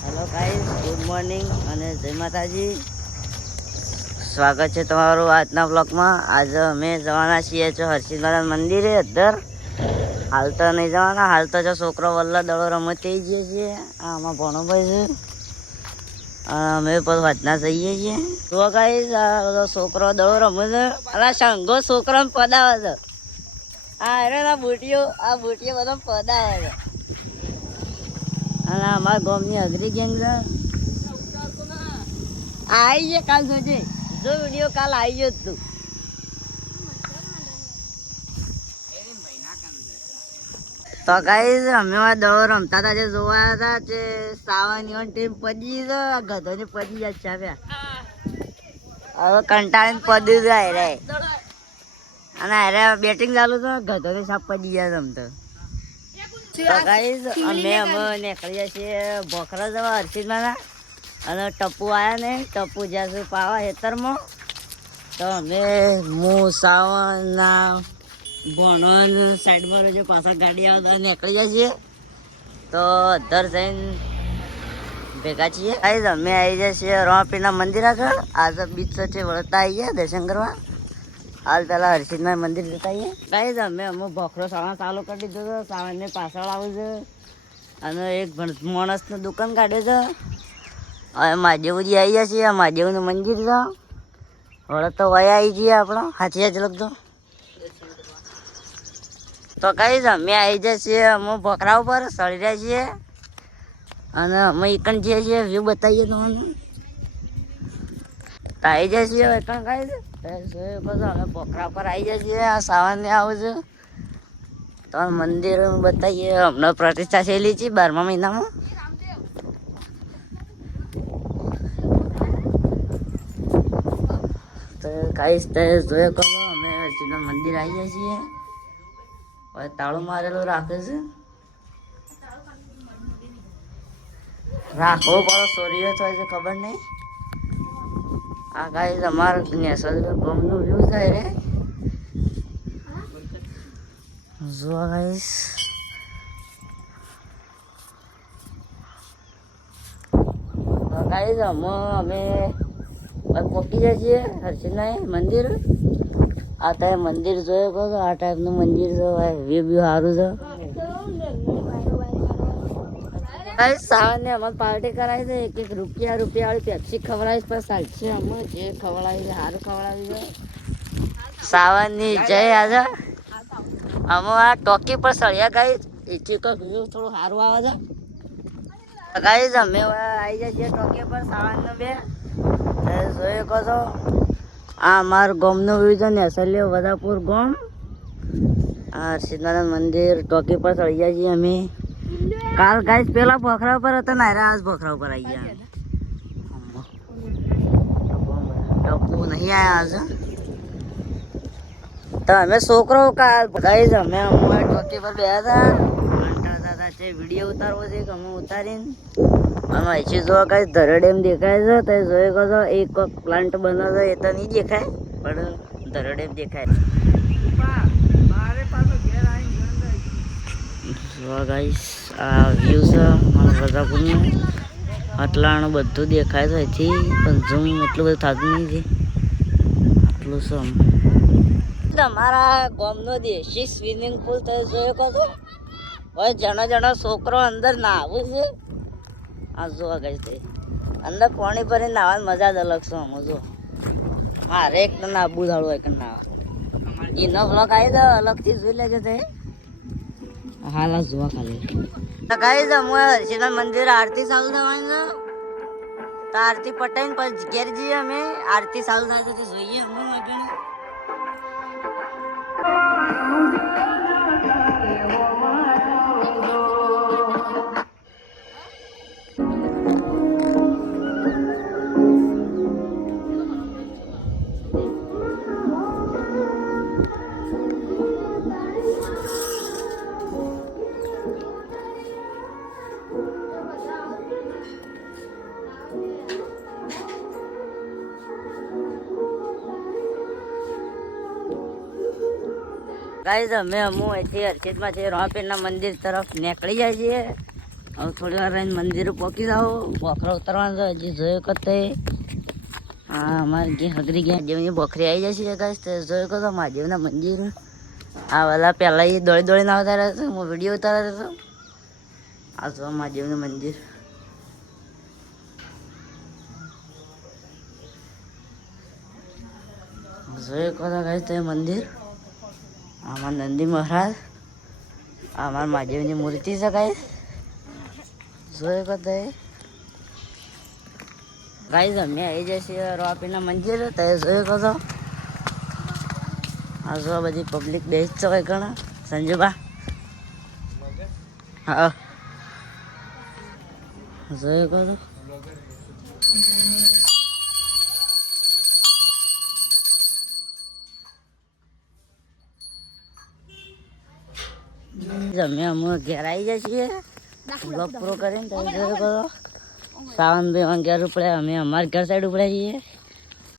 Hello guys good morning અને જય માતાજી. સ્વાગત છે તમારું આજના બ્લોગમાં આજે અમે જવાના છીએ છો હર્ષિદ મહારાજ મંદિરે અધર હાલ તો નહીં જવાના. હાલ તો જો છોકરો વલ્લા દડો રમતી જઈએ છીએ આમાં ભણોભાઈ છે. અમે પણ વાતના જઈએ છીએ. તો આ બધો છોકરો દડો રમે છે. અલા શંગો છોકરો પદાવે છે. આ આ બુટીઓ આ બુટીઓ બધા પદાવે છે. અને અમારા ગામની અઘરી ગેંગ છે. આવી છે કાલ જોજે જો વીડિયો કાલ આવી ગયો તું. તો કઈ અમે દડો રમતા હતા જે જોવા હતા તે સાવાની ટીમ પડી તો ગધોની પડી જાય ચાવ્યા હવે. કંટાળીને પડી જાય રે અને અરે બેટિંગ ચાલુ તો ગધોની સાપ પડી જાય રમતો તો ગાઈઝ અમે અમે નીકળીએ છીએ ભોખરા જવા હર્ષિદમાં અને ટપુ આવ્યા ને ટપુ જ્યાં સુધી પાવા હેતરમાં તો અમે હું સાવનના ના ભણો સાઈડમાં રહેજો પાછા ગાડી આવતા નીકળી જાય છીએ. તો અધર જઈને ભેગા છીએ. ગાઈઝ અમે આવી જાય છીએ રોમાપીના મંદિર આગળ. આજે બીચ છે વળતા આવી ગયા દર્શન કરવા. હાલ પેલા હર્ષિદમાં મંદિર જતા આવીએ. જ અમે અમુક ભોખરો સાવણ ચાલુ કરી દીધો છે. સાવનને પાછળ આવું છે. અને એક માણસનું દુકાન કાઢે છે. હવે મહાદેવજી આવી ગયા છીએ મહાદેવનું મંદિર છે. હવે તો વયા આવી જઈએ આપણો. હાથી જ લખતો તો કઈ અમે આવી જાય છીએ અમે ભોખરા ઉપર, સળી રહ્યા છીએ. અને અમે એકણ જઈએ છીએ. વ્યૂ બતાવીએ તમને. આવી જાય છે હવે એકણ ખાઈ છે પછી અમે પોખરા પર આવી જાય છીએ આ સાવનને આવું છું. તો મંદિર બતાવીએ હમણાં પ્રતિષ્ઠા થયેલી છે બારમા મહિનામાં. તો કાંઈ તે જોયો કરો, અમે સીધા મંદિર આવી જાય છીએ. હવે તાળું મારેલું રાખે છે. રાખવો પડો ચોરીઓ થાય છે, ખબર નહીં. આ ગાય અમારે નેસલ ગમનું વ્યૂ થાય રે. જો ગાઈસ. ગાઈસ અમે પોકી જાય છીએ હર્ષિદના મંદિર. આ ટાઈમ મંદિર જોયો કહો આ ટાઈપનું મંદિર જોવાય વ્યૂ વ્યૂ સારું છે. ગાઈસ સાવનને અમારે પાર્ટી કરાવી છે એક એક રૂપિયા રૂપિયા વાળી પેપ્સી ખવડાવી પણ સાચી અમે જે ખવડાવી છે સારું ખવડાવી છે સાવનની જય આજે. અમે આ ટોકી પર સળિયા ગાઈ. એથી તો વ્યૂ થોડું સારું આવે છે. ગાઈઝ અમે આવી જાય છીએ ટોકી પર, સાવનનું બે. જોઈ કહો છો. આ અમારું ગામનું વ્યૂ છે ને અસલ્યો વદાપુર ગામ. આ સિદ્ધાનંદ મંદિર, ટોકી પર સળિયા છીએ અમે. કાલ ગાઈસ પેલા ભોખરા ઉપર હતા ને આજ ભોખરા ઉપર આવી ગયા. ટપુ નહીં આયા આજે. તો અમે છોકરો કાલ, ગાઈસ અમે અમારે ટોકી પર બેઠા હતા. કંટાળતા છે વીડિયો ઉતારવો છે કે અમે ઉતારીને. અમે કાંઈ ધરે ડેમ દેખાય છે, તો જોઈ એક પ્લાન્ટ બને છે, એ તો નહીં દેખાય, પણ ધરે ડેમ દેખાય. જોવા ગાઈસ આ વ્યૂ છે મારા પ્રતાપુરનું આટલાનું બધું દેખાય છે અહીંથી, પણ ઝૂમ એટલું બધું થતું નથી. આટલું છે. તમારા ગામનો દેશી સ્વિમિંગ પુલ તો જોયો કહો હવે જણા જણા છોકરો અંદર નાહવું છે. આ જોવા ગઈ તે. અંદર પાણી ભરીને નાવાની મજા જ અલગ છે હું જો. મારે એક નાબુ ધાડું હોય કે ના એનો બ્લોક આવી દો અલગથી જોઈ લેજો તે. હાલ જોવા ખાલી. દો હું હર્ષિના મંદિર આરતી ચાલુ થવાની તો આરતી પટાઈને પછી ઘેર જઈએ અમે. આરતી ચાલુ થાય તો જોઈએ. અમે ગાઈઝ અમે અમુ અહીંથી હર્ષિતમાં છે રોમાપીરના મંદિર તરફ નીકળી જાય છીએ. હવે થોડી વાર રહીને મંદિર પહોંચી જાઓ. બોખરા ઉતરવાનું છે, હજી જોયો કરતે હા, અમારે ઘી હગરી ગયા. મહાદેવની બોખરી આવી જશે ગાઈઝ તે જોયો કરતો મહાદેવના મંદિર. આ વાલા પહેલાં એ દોડી દોડીને આવતા રહેશે હું વીડિયો ઉતારતો હતો આ જો મહાદેવનું મંદિર. જોયો કહો તો ગાઈસ, તે મંદિર. આમાં નંદી મહારાજ, આમાં મહાદેવની મૂર્તિ છે કાંઈ કહો તો ગાઈસ, અમે આવી જશે રોપીના મંદિર, તો એ જોયો કહો આ જો બધી પબ્લિક બેસતો હોય ઘણા. સંજુબા? હા. જોયું કહો અમે અમે ઘેર આવી જાય છીએ. પૂરો કરીને તો ઘેર કરો. સાવન બે અગિયાર ઉપડે અમે અમારા ઘર સાઈડ ઉપડે છીએ